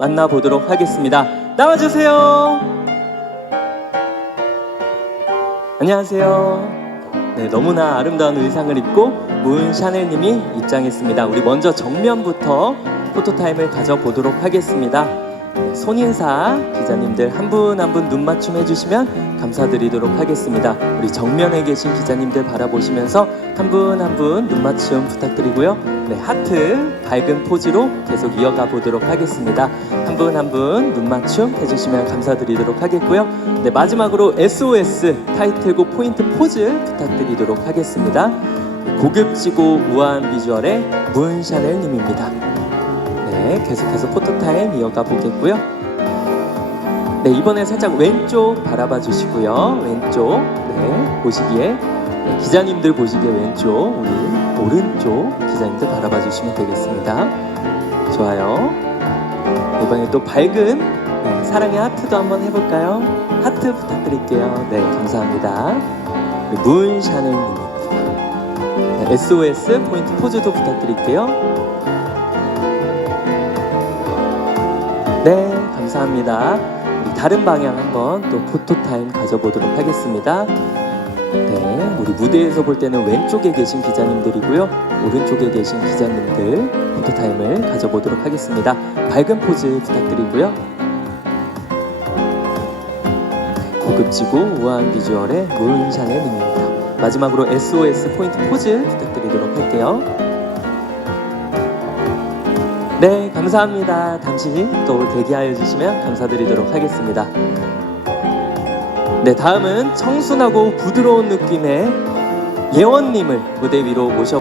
만나보도록 하겠습니다. 나와주세요. 안녕하세요. 네, 너무나 아름다운 의상을 입고 문 샤넬님이 입장했습니다. 우리 먼저 정면부터 포토타임을 가져보도록 하겠습니다. 네, 손인사 기자님들 한 분 한 분 눈 맞춤 해주시면 감사드리도록 하겠습니다. 우리 정면에 계신 기자님들 바라보시면서 한 분 한 분 눈 맞춤 부탁드리고요. 네, 하트 밝은 포즈로 계속 이어가 보도록 하겠습니다. 한 분 한 분 눈 맞춤 해주시면 감사드리도록 하겠고요. 네, 마지막으로 SOS 타이틀곡 포인트 포즈 부탁드리도록 하겠습니다. 고급지고 우아한 비주얼의 문샤넬님입니다. 네, 계속해서 포토타임 이어가 보겠고요. 네, 이번에 살짝 왼쪽 바라봐 주시고요. 왼쪽, 네, 보시기에 네, 기자님들 보시기에 왼쪽, 우리 오른쪽 기자님들 바라봐 주시면 되겠습니다. 좋아요. 이번에 또 밝은 네, 사랑의 하트도 한번 해볼까요? 하트 부탁드릴게요. 네, 감사합니다. 우리 문샤넬님입니다. 네, SOS 포인트 포즈도 부탁드릴게요. 네, 감사합니다. 우리 다른 방향 한번 또 포토 타임 가져보도록 하겠습니다. 네, 우리 무대에서 볼 때는 왼쪽에 계신 기자님들이고요, 오른쪽에 계신 기자님들 포토 타임을 가져보도록 하겠습니다. 밝은 포즈 부탁드리고요. 네, 고급지고 우아한 비주얼의 문샤넬님입니다. 마지막으로 SOS 포인트 포즈 부탁드리도록 할게요. 네, 감사합니다. 잠시 또 대기하여 주시면 감사드리도록 하겠습니다. 네, 다음은 청순하고 부드러운 느낌의 예원님을 무대 위로 모셔